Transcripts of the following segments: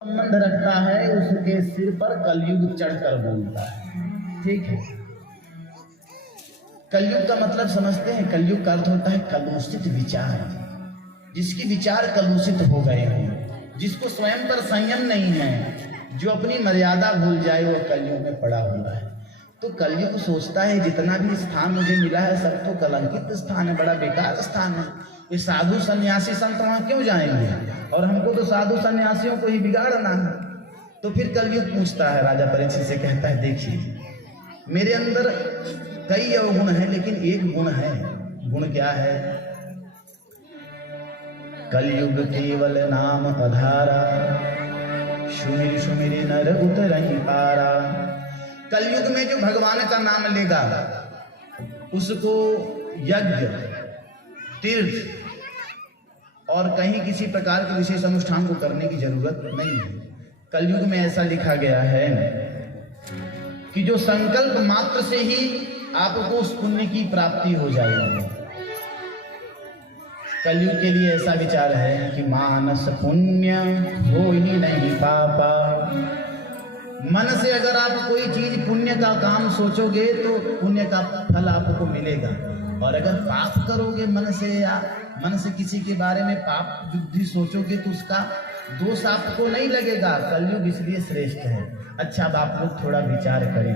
संबंध रखता है उसके सिर पर कलयुग चढ़कर बोलता है। ठीक है, कलयुग का मतलब समझते हैं? कलयुग का अर्थ होता है कलुषित विचार। जिसके विचार कलुषित हो गए हैं, जिसको स्वयं पर संयम नहीं है, जो अपनी मर्यादा भूल जाए, वो कलयुग में पड़ा हुआ है। तो कलयुग सोचता है जितना भी स्थान मुझे मिला है सब तो कलंकित स्थान है, बड़ा बेकार स्थान है। ये साधु सन्यासी संत वहां क्यों जाएंगे, और हमको तो साधु सन्यासियों को ही बिगाड़ना है। तो फिर कलयुग पूछता है, राजा परीक्षित से कहता है, देखिए मेरे अंदर कई अवगुण है, लेकिन एक गुण है। गुण क्या है? कलयुग केवल नाम अधारा, सुमिर सुमिर नर उतरहि पारा। कलयुग में जो भगवान का नाम लेगा उसको यज्ञ, तीर्थ और कहीं किसी प्रकार के विशेष अनुष्ठान को करने की जरूरत नहीं है। कलयुग में ऐसा लिखा गया है कि जो संकल्प मात्र से ही आपको उस पुण्य की प्राप्ति हो जाएगी। कलयुग के लिए ऐसा विचार है कि मानस पुण्य हो ही नहीं पापा। मन से अगर आप कोई चीज पुण्य का काम सोचोगे तो पुण्य का फल आपको मिलेगा, और अगर पाप करोगे मन से या मन से किसी के बारे में पाप बुद्धि सोचोगे तो उसका दोष आपको नहीं लगेगा। कलयुग इसलिए श्रेष्ठ है। अच्छा, अब आप लोग थोड़ा विचार करें,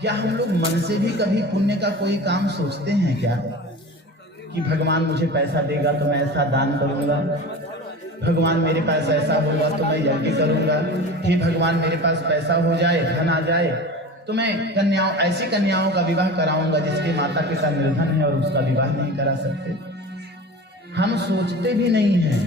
क्या हम लोग मन से भी कभी पुण्य का कोई काम सोचते हैं क्या? कि भगवान मुझे पैसा देगा तो मैं ऐसा दान करूंगा, भगवान मेरे पास ऐसा होगा तो मैं यज्ञ करूंगा, हे भगवान मेरे पास पैसा हो जाए, धन आ जाए तो मैं ऐसी कन्याओं का विवाह कराऊंगा जिसके माता पिता निर्धन है और उसका विवाह नहीं करा सकते। हम सोचते भी नहीं हैं।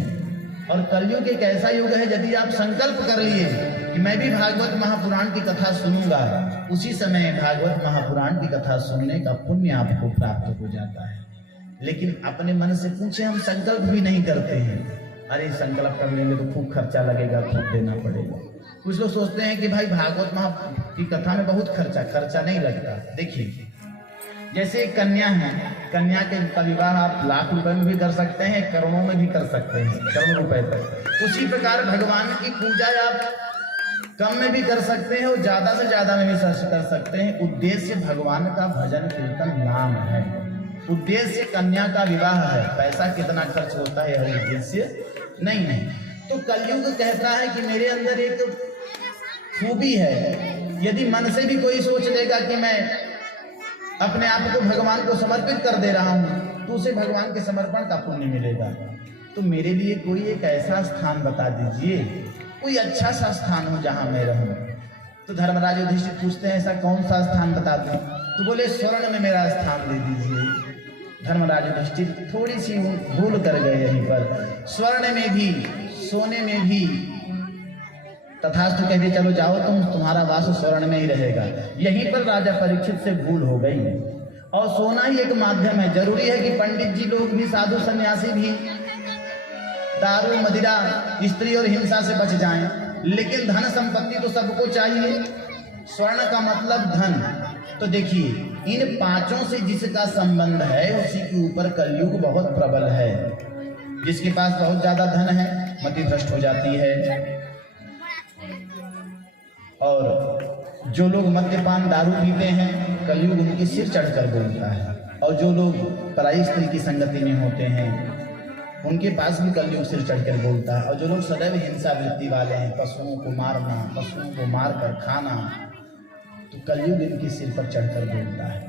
और कलयुग एक ऐसा युग है, यदि आप संकल्प कर लिए कि मैं भी भागवत महापुराण की कथा सुनूंगा, उसी समय भागवत महापुराण की कथा सुनने का पुण्य आपको प्राप्त हो जाता है। लेकिन अपने मन से पूछे, हम संकल्प भी नहीं करते हैं। अरे संकल्प कर लेंगे तो खूब खर्चा लगेगा, खूब देना पड़ेगा। कुछ लोग सोचते हैं कि भाई भागवत महा की कथा में बहुत खर्चा नहीं लगता। देखिए, जैसे एक कन्या है, कन्या के विवाह आप लाख रुपए में भी कर सकते हैं, करोड़ों में भी कर सकते हैं, करोड़ों रुपए तक। उसी प्रकार भगवान की पूजा आप कम में भी कर सकते हैं और ज्यादा से ज्यादा में भी कर सकते हैं। उद्देश्य भगवान का भजन कीर्तन नाम है, उद्देश्य कन्या का विवाह है। पैसा कितना खर्च होता है यह उद्देश्य नहीं है। तो कलयुग कहता है कि मेरे अंदर एक खूबी है, यदि मन से भी कोई सोच लेगा कि मैं अपने आप को भगवान को समर्पित कर दे रहा हूं तो उसे भगवान के समर्पण का पुण्य मिलेगा। तो मेरे लिए कोई एक ऐसा स्थान बता दीजिए, कोई अच्छा सा स्थान हो जहां मैं रहूं। तो धर्मराज युधिष्ठिर पूछते हैं, ऐसा कौन सा स्थान बता दूं? तो बोले, स्वर्ण में मेरा स्थान दे दीजिए। धर्मराज युधिष्ठिर थोड़ी सी भूल कर गए यहीं पर। स्वर्ण में भी, सोने में भी तथास्तु कह दिए, चलो जाओ तुम्हारा वास स्वर्ण में ही रहेगा। यहीं पर राजा परीक्षित से भूल हो गई। और सोना ही एक माध्यम है। जरूरी है कि पंडित जी लोग भी, साधु सन्यासी भी दारू मदिरा स्त्री और हिंसा से बच जाएं, लेकिन धन संपत्ति तो सबको चाहिए। स्वर्ण का मतलब धन। तो देखिए, इन पांचों से जिसका संबंध है उसी के ऊपर कलयुग बहुत प्रबल है। जिसके पास बहुत ज्यादा धन है मति भ्रष्ट हो जाती है, और जो लोग मद्यपान दारू पीते हैं कलयुग उनके सिर चढ़कर बोलता है, और जो लोग पराई स्त्री की संगति में होते हैं उनके पास भी कलयुग सिर चढ़कर बोलता है। और जो लोग सदैव हिंसा वृत्ति वाले हैं, पशुओं को मारना, पशुओं को मारकर खाना, तो कलयुग इनके सिर पर चढ़कर बोलता है।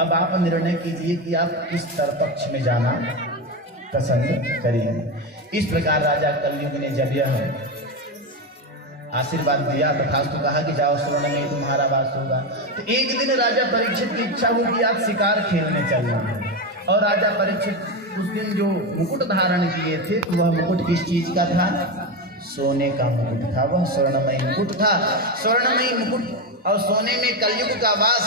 अब आप निर्णय कीजिए कि आप किस तरपक्ष में जाना पसंद करेंगे। इस प्रकार राजा कलयुग ने जब यह आशीर्वाद दिया तथास्तु कहा कि जाओ स्वर्ण में तुम्हारा वास होगा। तो एक दिन राजा परीक्षित की इच्छा हुई कि आप शिकार खेलने चलना। और राजा परीक्षित उस दिन जो मुकुट धारण किए थे, तो वह मुकुट किस चीज का था? सोने का मुकुट था। वह स्वर्णमयी मुकुट था। स्वर्णमयी मुकुट और सोने में कलयुग का वास।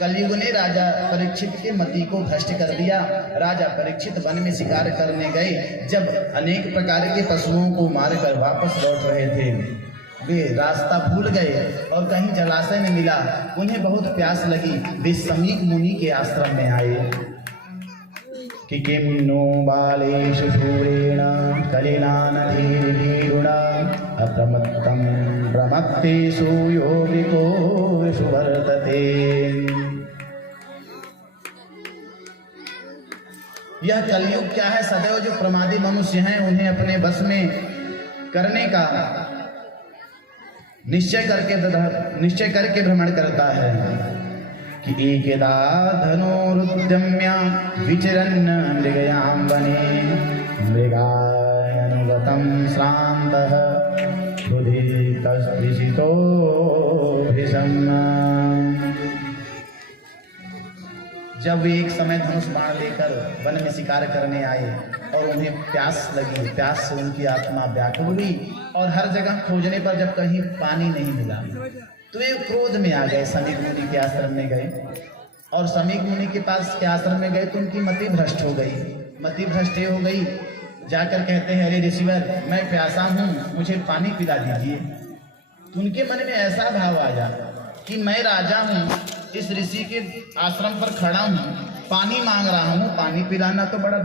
कलयुग ने राजा परीक्षित के मति को भ्रष्ट कर दिया। राजा परीक्षित वन में शिकार करने गए। जब अनेक प्रकार के पशुओं को मारकर वापस लौट रहे थे, वे रास्ता भूल गए और कहीं जलाशय में मिला। उन्हें बहुत प्यास लगी। वे समीक मुनि के आश्रम में आए कि किम नो बालेषु शूरेण कलिनानधीरुणा अप्रमत्तं प्रमत्तेषु योगिको सुवर्तते। यह कलयुग क्या है, सदैव जो प्रमादी मनुष्य हैं उन्हें अपने बस में करने का निश्चय करके भ्रमण करता है कि एकदा धनुरुद्यम्य विचरन् मृगयां वने मृगायनुगतं श्रान्तः क्षुधितस्पृशितो भीषम्। जब वे एक समय धनुष बाण लेकर वन में शिकार करने आए और उन्हें प्यास लगी, प्यास से उनकी आत्मा व्याकुल हुई और हर जगह खोजने पर जब कहीं पानी नहीं मिला तो वे क्रोध में आ गए, समीक मुनि के आश्रम में गए और समीक मुनि के पास के आश्रम में गए तो उनकी मति भ्रष्ट हो गई। मति भ्रष्ट हो गई, जाकर कहते हैं अरे ऋषिवर मैं प्यासा हूँ, मुझे पानी पिला दीजिए। तो उनके मन में ऐसा भाव आया कि मैं राजा हूँ, इस ऋषि के आश्रम पर खड़ा हूँ, पानी मांग रहा हूँ, पानी पिलाना तो बड़ा